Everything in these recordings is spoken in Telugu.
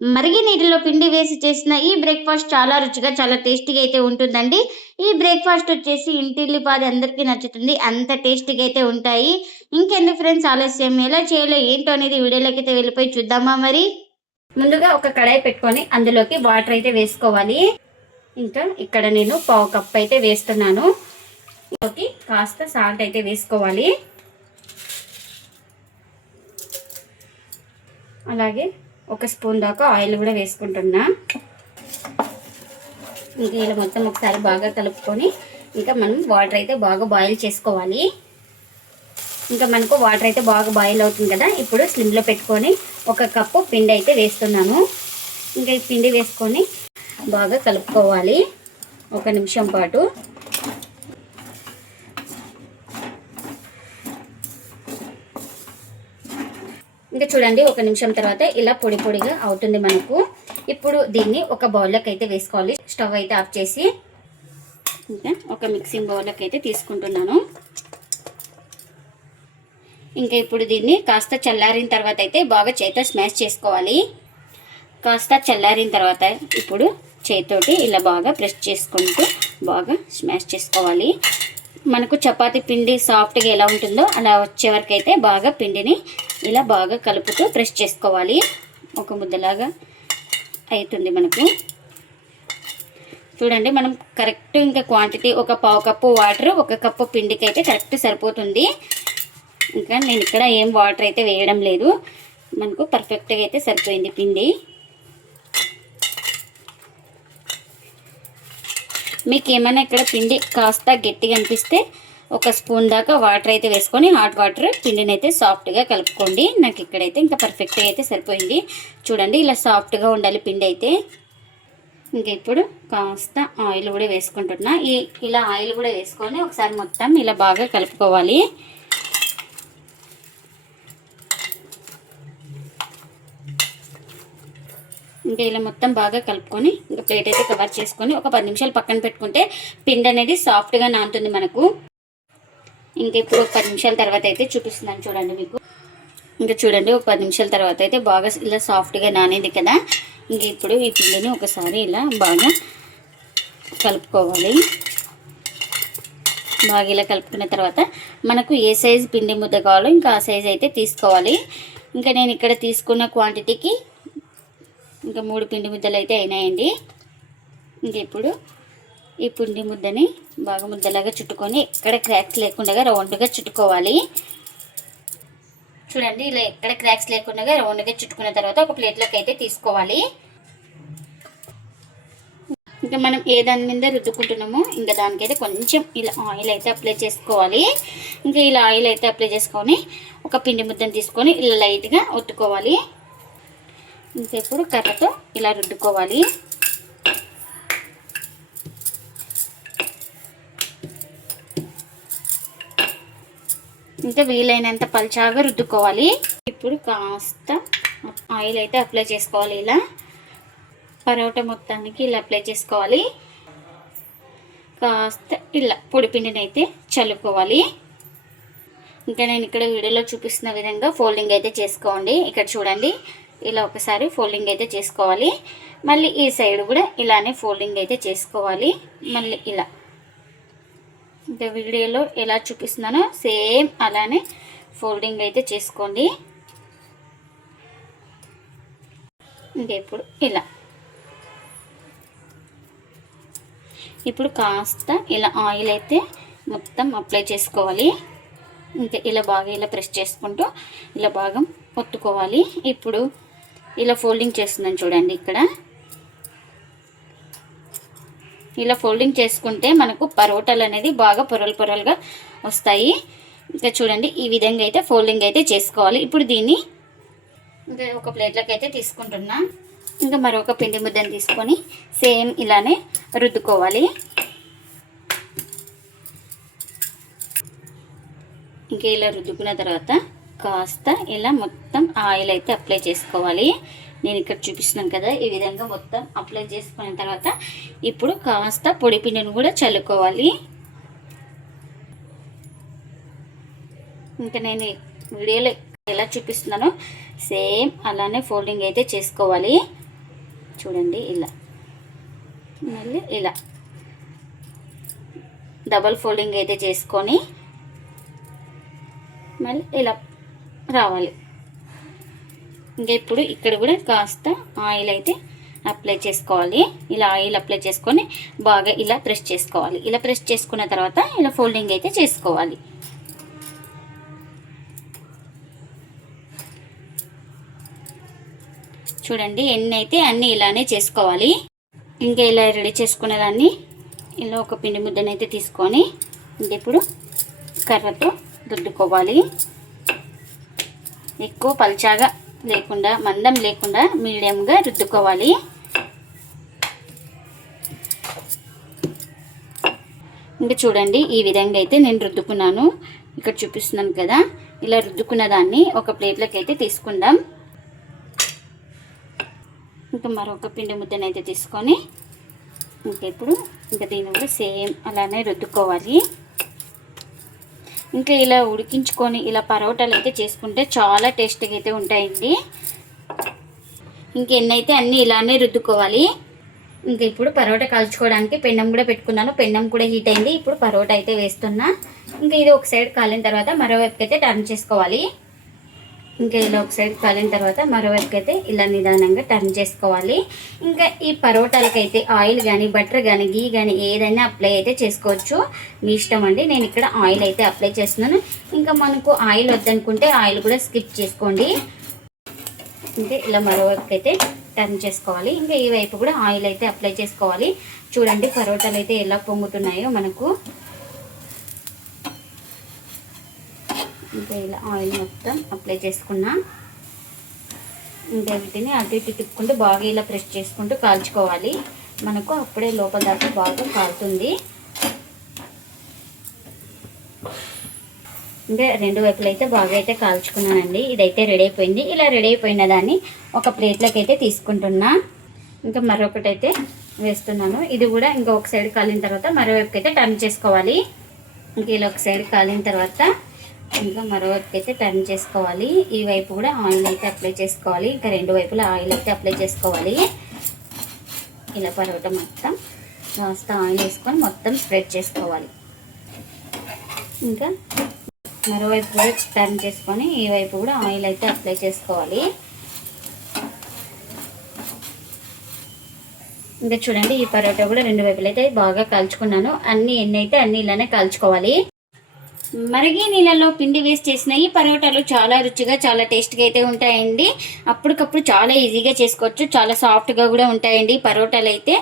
మరిగే నీటిలో పిండి వేసి చేసిన ఈ బ్రేక్‌ఫాస్ట్ చాలా రుచిగా, చాలా టేస్టీగా అయితే ఉంటుందండి. ఈ బ్రేక్‌ఫాస్ట్ వచ్చేసి ఇంటిల్లిపాది అందరికీ నచ్చుతుంది. అంత టేస్టీగా అయితే ఉంటాయి. ఇంకెందుకు ఫ్రెండ్స్ ఆలస్యం, ఎలా చేయాలో ఏంటో అనేది వీడియోలోకైతే వెళ్ళిపోయి చూద్దామా మరి? ముందుగా ఒక కడాయి పెట్టుకొని అందులోకి వాటర్ అయితే వేసుకోవాలి. ఇంకా ఇక్కడ నేను పావు కప్ అయితే వేస్తున్నాను. ఇందులోకి కాస్త సాల్ట్ అయితే వేసుకోవాలి. అలాగే ఒక స్పూన్ దాకా ఆయిల్ కూడా వేసుకుంటున్నా. ఇంకా ఇలా మొత్తం ఒకసారి బాగా కలుపుకొని ఇంకా మనం వాటర్ అయితే బాగా బాయిల్ చేసుకోవాలి. ఇంకా మనకు వాటర్ అయితే బాగా బాయిల్ అవుతుంది కదా, ఇప్పుడు స్లిమ్లో పెట్టుకొని ఒక కప్పు పిండి అయితే వేస్తున్నాను. ఇంకా ఈ పిండి వేసుకొని బాగా కలుపుకోవాలి 1 నిమిషం పాటు. ఇంకా చూడండి 1 నిమిషం తర్వాత ఇలా పొడి పొడిగా అవుతుంది మనకు. ఇప్పుడు దీన్ని ఒక బౌల్లోకి అయితే వేసుకోవాలి. స్టవ్ అయితే ఆఫ్ చేసి ఇంకా ఒక మిక్సింగ్ బౌల్లోకి అయితే తీసుకుంటున్నాను. ఇంకా ఇప్పుడు దీన్ని కాస్త చల్లారిన తర్వాత అయితే బాగా చేతితో స్మాష్ చేసుకోవాలి. కాస్త చల్లారిన తర్వాత ఇప్పుడు చేతితోటి ఇలా బాగా ప్రెస్ చేసుకుంటూ బాగా స్మాష్ చేసుకోవాలి. మనకు చపాతీ పిండి సాఫ్ట్గా ఎలా ఉంటుందో అలా వచ్చే వరకు అయితే బాగా పిండిని ఇలా బాగా కలుపుతూ ప్రెస్ చేసుకోవాలి. ఒక ముద్దలాగా అవుతుంది మనకు. చూడండి మనం కరెక్ట్ ఇంకా క్వాంటిటీ ఒక పావు కప్పు వాటర్, 1 కప్పు పిండికి అయితే కరెక్ట్ సరిపోతుంది. ఇంకా నేను ఇక్కడ ఏం వాటర్ అయితే వేయడం లేదు, మనకు పర్ఫెక్ట్గా అయితే సరిపోయింది పిండి. మీకు ఏమైనా ఇక్కడ పిండి కాస్త గట్టిగా అనిపిస్తే 1 స్పూన్ దాకా వాటర్ అయితే వేసుకొని హాట్ వాటర్ పిండిని అయితే సాఫ్ట్గా కలుపుకోండి. నాకు ఇక్కడైతే ఇంకా పర్ఫెక్ట్గా అయితే సరిపోయింది. చూడండి ఇలా సాఫ్ట్గా ఉండాలి పిండి అయితే. ఇంకా ఇప్పుడు కాస్త ఆయిల్ కూడా వేసుకుంటున్నా. ఇలా ఆయిల్ కూడా వేసుకొని ఒకసారి మొత్తం ఇలా బాగా కలుపుకోవాలి. ఇంకా ఇలా మొత్తం బాగా కలుపుకొని ఇంకా ప్లేట్ అయితే కవర్ చేసుకొని ఒక 10 నిమిషాలు పక్కన పెట్టుకుంటే పిండి అనేది సాఫ్ట్గా నానుతుంది మనకు. ఇంకా ఇప్పుడు 10 నిమిషాల తర్వాత అయితే చూపిస్తున్నాను చూడండి మీకు. ఇంకా చూడండి ఒక 10 నిమిషాల తర్వాత అయితే బాగా ఇలా సాఫ్ట్గా నానేది కదా. ఇంక ఇప్పుడు ఈ పిండిని ఒకసారి ఇలా బాగా కలుపుకోవాలి. బాగా ఇలా కలుపుకున్న తర్వాత మనకు ఏ సైజు పిండి ముద్ద కావాలో ఇంకా ఆ సైజు అయితే తీసుకోవాలి. ఇంకా నేను ఇక్కడ తీసుకున్న క్వాంటిటీకి ఇంకా 3 పిండి ముద్దలు అయితే అయినాయండి. ఇంక ఇప్పుడు ఈ పిండి ముద్దని బాగా ముద్దలాగా చుట్టుకొని ఎక్కడ క్రాక్స్ లేకుండా రౌండ్గా చుట్టుకోవాలి. చూడండి ఇలా ఎక్కడ క్రాక్స్ లేకుండా రౌండ్గా చుట్టుకున్న తర్వాత ఒక ప్లేట్లోకి అయితే తీసుకోవాలి. ఇంకా మనం ఏ దాని మీద రుద్దుకుంటున్నామో ఇంకా దానికైతే కొంచెం ఇలా ఆయిల్ అయితే అప్లై చేసుకోవాలి. ఇంకా ఇలా ఆయిల్ అయితే అప్లై చేసుకొని ఒక పిండి ముద్దను తీసుకొని ఇలా లైట్గా ఒత్తుకోవాలి. ఇంకా ఇప్పుడు కర్రతో ఇలా రుద్దుకోవాలి. ఇంకా వీలైనంత పల్చాగా రుద్దుకోవాలి. ఇప్పుడు కాస్త ఆయిల్ అయితే అప్లై చేసుకోవాలి. ఇలా పరోటా మొత్తానికి ఇలా అప్లై చేసుకోవాలి. కాస్త ఇలా పొడి పిండిని అయితే చల్లుకోవాలి. ఇంకా నేను ఇక్కడ వీడియోలో చూపిస్తున్న విధంగా ఫోల్డింగ్ అయితే చేసుకోండి. ఇక్కడ చూడండి ఇలా ఒకసారి ఫోల్డింగ్ అయితే చేసుకోవాలి. మళ్ళీ ఈ సైడ్ కూడా ఇలానే ఫోల్డింగ్ అయితే చేసుకోవాలి. మళ్ళీ ఇలా ఇంకా వీడియోలో ఎలా చూపిస్తున్నానో సేమ్ అలానే ఫోల్డింగ్ అయితే చేసుకోండి. ఇంకా ఇప్పుడు ఇలా ఇప్పుడు కాస్త ఇలా ఆయిల్ అయితే మొత్తం అప్లై చేసుకోవాలి. ఇంకా ఇలా బాగా ఇలా ప్రెస్ చేసుకుంటూ ఇలా బాగా ఒత్తుకోవాలి. ఇప్పుడు ఇలా ఫోల్డింగ్ చేస్తున్నాను చూడండి. ఇక్కడ ఇలా ఫోల్డింగ్ చేసుకుంటే మనకు పరోటాలు అనేది బాగా పొరలుగా వస్తాయి. ఇంకా చూడండి ఈ విధంగా అయితే ఫోల్డింగ్ అయితే చేసుకోవాలి. ఇప్పుడు దీన్ని ఇంకా ఒక ప్లేట్లోకి అయితే తీసుకుంటున్నా. ఇంకా మరొక పిండి ముద్దను తీసుకొని సేమ్ ఇలానే రుద్దుకోవాలి. ఇంకా ఇలా రుద్దుకున్న తర్వాత కాస్త ఇలా మొత్తం ఆయిల్ అయితే అప్లై చేసుకోవాలి. నేను ఇక్కడ చూపిస్తున్నాను కదా, ఈ విధంగా మొత్తం అప్లై చేసుకున్న తర్వాత ఇప్పుడు కాస్త పొడి పిండిని కూడా చల్లుకోవాలి. ఇంకా నేను వీడియోలో ఎలా చూపిస్తున్నానో సేమ్ అలానే ఫోల్డింగ్ అయితే చేసుకోవాలి. చూడండి ఇలా, మళ్ళీ ఇలా డబల్ ఫోల్డింగ్ అయితే చేసుకొని మళ్ళీ ఇలా రావాలి. ఇంకా ఇప్పుడు ఇక్కడ కూడా కాస్త ఆయిల్ అయితే అప్లై చేసుకోవాలి. ఇలా ఆయిల్ అప్లై చేసుకొని బాగా ఇలా ప్రెస్ చేసుకోవాలి. ఇలా ప్రెస్ చేసుకున్న తర్వాత ఇలా ఫోల్డింగ్ అయితే చేసుకోవాలి. చూడండి ఎన్ని అయితే అన్నీ ఇలానే చేసుకోవాలి. ఇంకా ఇలా రెడీ చేసుకున్న దాన్ని ఇలా ఒక పిండి ముద్దనైతే తీసుకొని ఇంకా ఇప్పుడు కర్రతో రుద్దుకోవాలి. ఎక్కువ పల్చాగా లేకుండా, మందం లేకుండా మీడియంగా రుద్దుకోవాలి. ఇంకా చూడండి ఈ విధంగా అయితే నేను రుద్దుకున్నాను. ఇక్కడ చూపిస్తున్నాను కదా, ఇలా రుద్దుకున్న దాన్ని ఒక ప్లేట్లోకి అయితే తీసుకుందాం. ఇంకా మరొక పిండి ముద్దనైతే తీసుకొని ఇంకా ఇప్పుడు ఇంకా దీన్ని కూడా సేమ్ అలానే రుద్దుకోవాలి. ఇంకా ఇలా ఉడికించుకొని ఇలా పరోటాలు అయితే చేసుకుంటే చాలా టేస్టీగా అయితే ఉంటాయండి. ఇంకెన్నైతే అన్నీ ఇలానే రుద్దుకోవాలి. ఇంకా ఇప్పుడు పరోటా కాల్చుకోవడానికి పెన్నం కూడా పెట్టుకున్నాను. పెన్నం కూడా హీట్ అయింది. ఇప్పుడు పరోటా అయితే వేస్తున్నా. ఇంకా ఇది ఒక సైడ్ కాలిన తర్వాత మరోవైపుకి అయితే టర్న్ చేసుకోవాలి. ఇంకా ఇలా ఒక సైడ్ కాలిన తర్వాత మరోవైపుకి అయితే ఇలా నిదానంగా టర్న్ చేసుకోవాలి. ఇంకా ఈ పరోటాలకైతే ఆయిల్ కానీ, బటర్ కానీ, గీ కానీ ఏదైనా అప్లై అయితే చేసుకోవచ్చు. మీ ఇష్టం అండి. నేను ఇక్కడ ఆయిల్ అయితే అప్లై చేస్తున్నాను. ఇంకా మనకు ఆయిల్ వద్దనుకుంటే ఆయిల్ కూడా స్కిప్ చేసుకోండి. ఇంకా ఇలా మరోవైపుకి అయితే టర్న్ చేసుకోవాలి. ఇంకా ఈ వైపు కూడా ఆయిల్ అయితే అప్లై చేసుకోవాలి. చూడండి పరోటాలు అయితే ఎలా పొంగుతున్నాయో మనకు. ఇంకా ఇలా ఆయిల్ మొత్తం అప్లై చేసుకున్నా. ఇంకా వీటిని అటు ఇటు తిప్పుకుంటూ బాగా ఇలా ప్రెస్ చేసుకుంటూ కాల్చుకోవాలి. మనకు అప్పుడే లోపల దాకా బాగా కాలుతుంది. ఇంకా రెండు వైపులు అయితే బాగా అయితే కాల్చుకున్నానండి. ఇదైతే రెడీ అయిపోయింది. ఇలా రెడీ అయిపోయిన దాన్ని ఒక ప్లేట్లోకి అయితే తీసుకుంటున్నా. ఇంకా మరొకటి అయితే వేస్తున్నాను. ఇది కూడా ఇంకా ఒక సైడ్ కాలిన తర్వాత మరోవైపుకి అయితే టర్న్ చేసుకోవాలి. ఇంకా ఇలా ఒక సైడ్ కాలిన తర్వాత ఇంకా మరోవైపుకి అయితే టర్న్ చేసుకోవాలి. ఈ వైపు కూడా ఆయిల్ అయితే అప్లై చేసుకోవాలి. ఇంకా రెండు వైపులా ఆయిల్ అయితే అప్లై చేసుకోవాలి. ఇలా పరోటా మొత్తం కాస్త ఆయిల్ వేసుకొని మొత్తం స్ప్రెడ్ చేసుకోవాలి. ఇంకా మరోవైపు కూడా టర్న్ చేసుకొని ఈ వైపు కూడా ఆయిల్ అయితే అప్లై చేసుకోవాలి. ఇంకా చూడండి ఈ పరోటా కూడా రెండు వైపులు అయితే బాగా కాల్చుకున్నాను. అన్ని ఎన్ని అయితే అన్ని ఇలానే కాల్చుకోవాలి. మరిగే నీళ్ళలో పిండి వేసి చేసిన ఈ పరోటాలు చాలా రుచిగా, చాలా టేస్ట్గా అయితే ఉంటాయండి. అప్పటికప్పుడు చాలా ఈజీగా చేసుకోవచ్చు. చాలా సాఫ్ట్గా కూడా ఉంటాయండి ఈ పరోటాలు అయితే.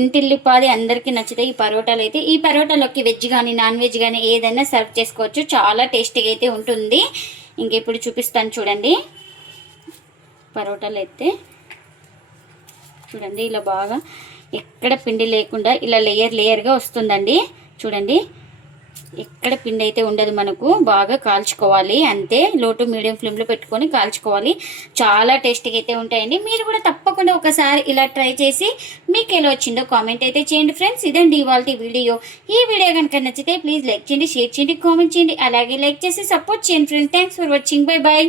ఇంటిల్లిపాది అందరికీ నచ్చుతాయి ఈ పరోటాలు అయితే. ఈ పరోటాలోకి వెజ్ కానీ, నాన్ వెజ్ కానీ ఏదైనా సర్వ్ చేసుకోవచ్చు. చాలా టేస్టీగా అయితే ఉంటుంది. ఇంక ఇప్పుడు చూపిస్తాను చూడండి. పరోటాలు అయితే చూడండి ఇలా బాగా ఎక్కడ పిండి లేకుండా ఇలా లేయర్గా వస్తుందండి. చూడండి ఎక్కడ పిండి అయితే ఉండదు. మనకు బాగా కాల్చుకోవాలి అంతే. లో టు మీడియం ఫ్లేమ్లో పెట్టుకొని కాల్చుకోవాలి. చాలా టేస్టీగా అయితే ఉంటాయండి. మీరు కూడా తప్పకుండా ఒకసారి ఇలా ట్రై చేసి మీకు ఎలా వచ్చిందో కామెంట్ అయితే చేయండి ఫ్రెండ్స్. ఇదండి ఇవాల్టి వీడియో. ఈ వీడియో కనుక నచ్చితే ప్లీజ్ లైక్ చేయండి, షేర్ చేయండి, కామెంట్ చేయండి. అలాగే లైక్ చేసి సపోర్ట్ చేయండి friends. Thanks for watching. Bye bye.